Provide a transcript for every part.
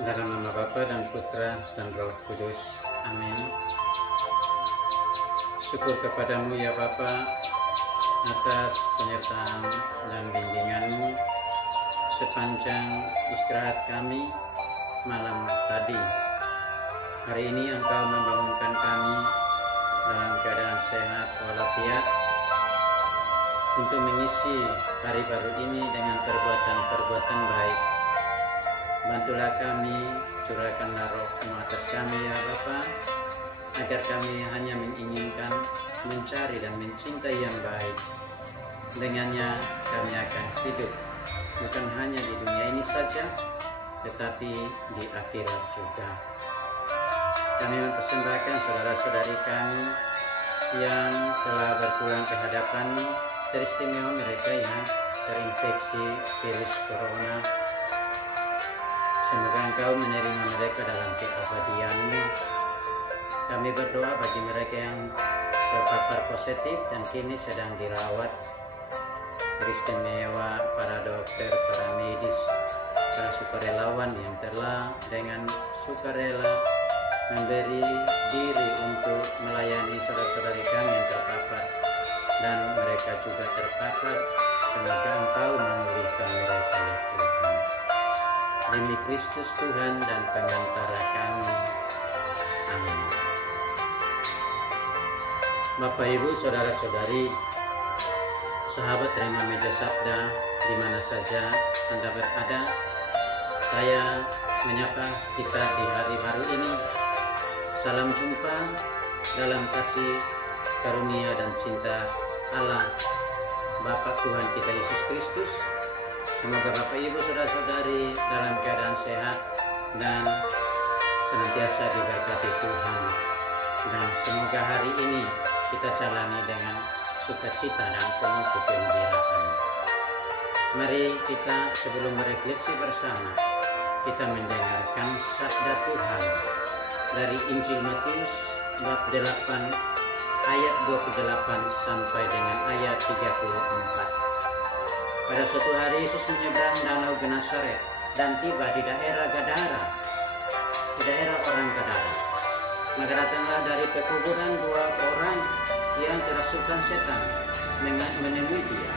Dalam nama Bapa dan Putra dan Roh Kudus. Amin. Syukur kepadamu ya Bapa atas penyertaan dan bimbinganmu sepanjang istirahat kami malam tadi. Hari ini Engkau membangunkan kami dalam keadaan sehat walafiat untuk mengisi hari baru ini dengan perbuatan-perbuatan baik. Bantulah kami, curahkanlah roh-Mu atas kami ya Bapa, agar kami hanya menginginkan, mencari dan mencintai yang baik. Dengannya kami akan hidup, bukan hanya di dunia ini saja, tetapi di akhirat juga. Kami mempersembahkan saudara-saudari kami yang telah berpulang ke hadapan-Mu, teristimewa mereka yang terinfeksi virus corona. Semoga Engkau menerima mereka dalam keabadian-Mu. Kami berdoa bagi mereka yang terpapar positif dan kini sedang dirawat, teristimewa para dokter, para medis, para sukarelawan yang telah dengan sukarela memberi diri untuk melayani saudara-saudari kami yang terpapar dan mereka juga terpapar. Semoga Engkau memulihkan mereka ya Tuhan. Demi Kristus Tuhan dan pengantara kami. Amin. Bapak Ibu, saudara-saudari, sahabat Rema Meja Sabda, di mana saja Anda berada, saya menyapa kita di hari baru ini. Salam jumpa dalam kasih karunia dan cinta Allah Bapa Tuhan kita Yesus Kristus. Semoga Bapak Ibu saudara-saudari dalam keadaan sehat dan senantiasa diberkati Tuhan. Dan semoga hari ini kita jalani dengan sukacita dan penuh kegembiraan. Mari kita sebelum merefleksi bersama, kita mendengarkan sabda Tuhan dari Injil Matius bab 8 ayat 28 sampai dengan ayat 34. Pada suatu hari Yesus menyeberang danau Genesaret dan tiba di daerah Gadara, di daerah orang Gadara. Maka datanglah dari pekuburan dua orang yang kerasukan setan menemui dia.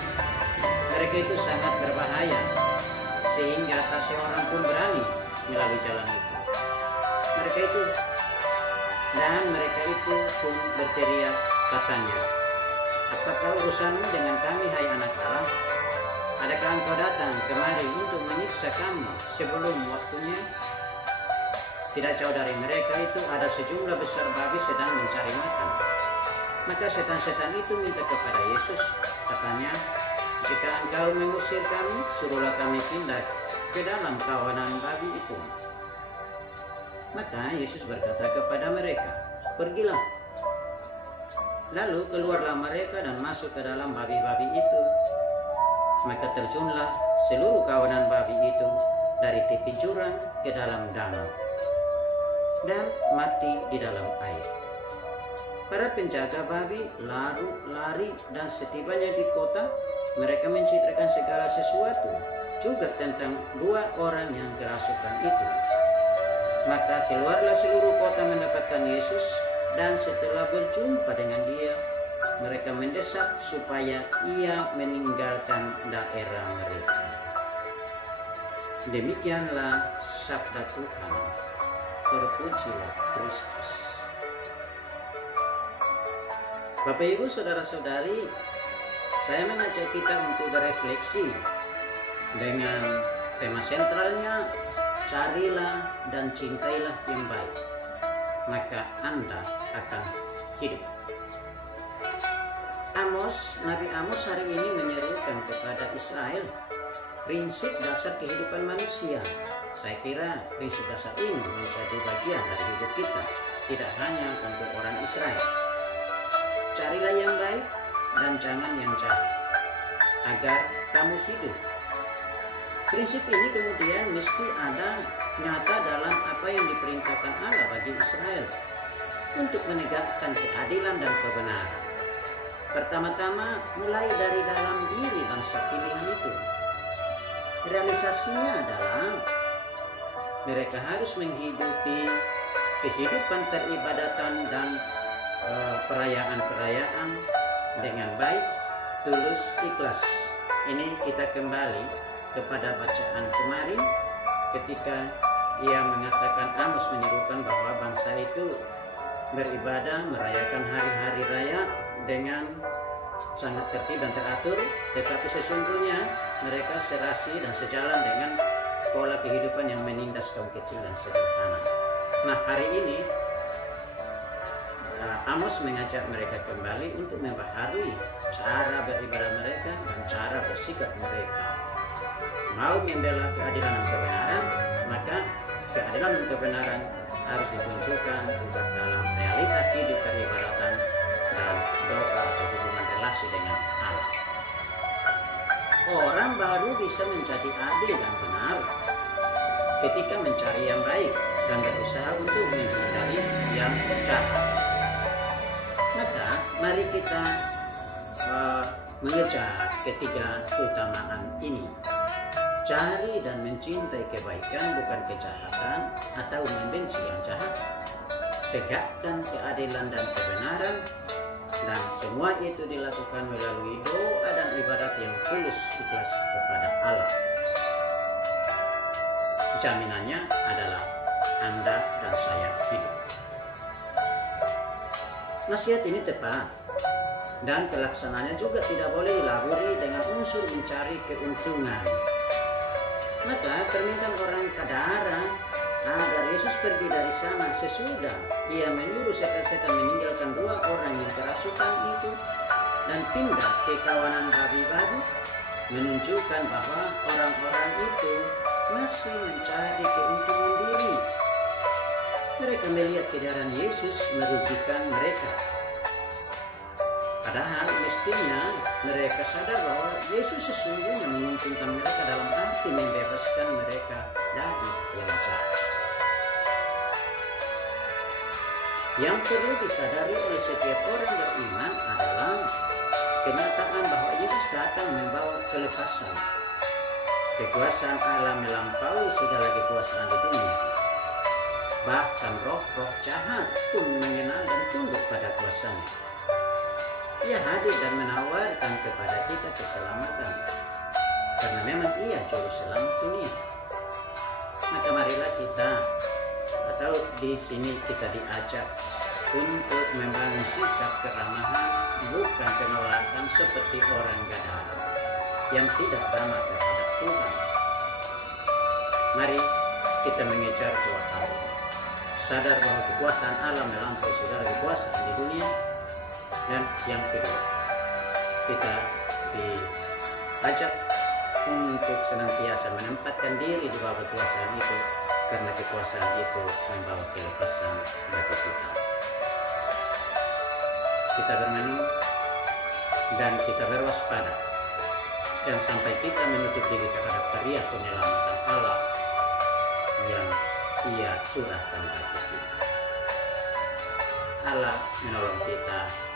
Mereka itu sangat berbahaya sehingga tak seorang pun berani melalui jalan itu. Mereka itu pun berteriak katanya, "Apakah urusanmu dengan kami, hai anak Allah? Adakah engkau datang kemari untuk menyiksa kami sebelum waktunya?" Tidak jauh dari mereka itu ada sejumlah besar babi sedang mencari makan. Maka setan-setan itu minta kepada Yesus, katanya, "Jika engkau mengusir kami, suruhlah kami pindah ke dalam kawanan babi itu." Maka Yesus berkata kepada mereka, "Pergilah." Lalu keluarlah mereka dan masuk ke dalam babi-babi itu. Maka terjunlah seluruh kawanan babi itu dari tepi jurang ke dalam danau dan mati di dalam air. Para penjaga babi lari dan setibanya di kota, mereka menceritakan segala sesuatu juga tentang dua orang yang kerasukan itu. Maka keluarlah seluruh kota mendapatkan Yesus, dan setelah berjumpa dengan dia, mereka mendesak supaya ia meninggalkan daerah mereka. Demikianlah sabda Tuhan. Terpujilah Kristus. Bapak Ibu saudara-saudari, saya mengajak kita untuk berefleksi dengan tema sentralnya, carilah dan cintailah yang baik, maka Anda akan hidup. Nabi Amos hari ini menyerukan kepada Israel prinsip dasar kehidupan manusia. Saya kira prinsip dasar ini menjadi bagian dari hidup kita, tidak hanya untuk orang Israel. Carilah yang baik dan jangan yang jahat, agar kamu hidup. Prinsip ini kemudian mesti ada nyata dalam apa yang diperintahkan Allah bagi Israel untuk menegakkan keadilan dan kebenaran. Pertama-tama mulai dari dalam diri bangsa pilihan itu. Realisasinya adalah mereka harus menghidupi kehidupan peribadatan dan perayaan-perayaan dengan baik, tulus, ikhlas. Ini kita kembali kepada bacaan kemarin ketika ia mengatakan, Amos menyerukan bahwa bangsa itu beribadah, merayakan hari-hari raya dengan sangat tertib dan teratur, tetapi sesungguhnya mereka serasi dan sejalan dengan pola kehidupan yang menindas kaum kecil dan sederhana. Nah, hari ini Amos mengajak mereka kembali untuk membaharui cara beribadah mereka dan cara bersikap mereka. Mau membela keadilan dan kebenaran, maka keadilan dan kebenaran harus ditunjukkan juga dalam realita hidup peribadatan dan doa atau hubungan relasi dengan Allah. Orang baru bisa menjadi adil dan benar ketika mencari yang baik dan berusaha untuk menghindari yang jahat. Maka mari kita mengejar ketiga keutamaan ini. Cari dan mencintai kebaikan, bukan kejahatan atau membenci yang jahat. Tegakkan keadilan dan kebenaran, dan semua itu dilakukan melalui doa dan ibadat yang tulus ikhlas kepada Allah. Jaminannya adalah Anda dan saya hidup. Nasihat ini tepat, dan pelaksananya juga tidak boleh dilaburi dengan unsur mencari keuntungan. Maka permintaan orang Kadara agar Yesus pergi dari sana sesudah ia menyuruh setan-setan meninggalkan 2 orang yang kerasukan itu dan pindah ke kawanan babi-babi menunjukkan bahwa orang-orang itu masih mencari keuntungan diri. Mereka melihat kedatangan Yesus merugikan mereka. Padahal mestinya mereka sadar bahwa Yesus sesungguhnya menguntungkan mereka dalam arti membebaskan mereka dari yang jahat. Yang perlu disadari oleh setiap orang beriman adalah kenyataan bahwa Yesus datang membawa kelepasan. Kekuasaan Allah melampaui segala kekuasaan di dunia. Bahkan roh-roh jahat pun mengenal dan tunduk pada kuasanya. Ia hadir dan menawarkan kepada kita keselamatan, karena memang ia juru selamat dunia. Maka marilah kita, atau di sini kita diajak untuk membangun sikap keramahan, bukan penolakan seperti orang Gadara yang tidak ramah terhadap Tuhan. Mari kita mengejar 2 hal. Sadar bahwa kekuasaan Allah melampaui segala kekuasaan di dunia. Dan yang kedua, kita diajak untuk senantiasa menempatkan diri di bawah kekuasaan itu, karena kekuasaan itu membawa kelepasan bagi kita. Kita bermenung dan kita berwaspada, dan sampai kita menutup diri terhadap karya penyelamatan Allah yang Ia curahkan bagi kita. Allah menolong kita.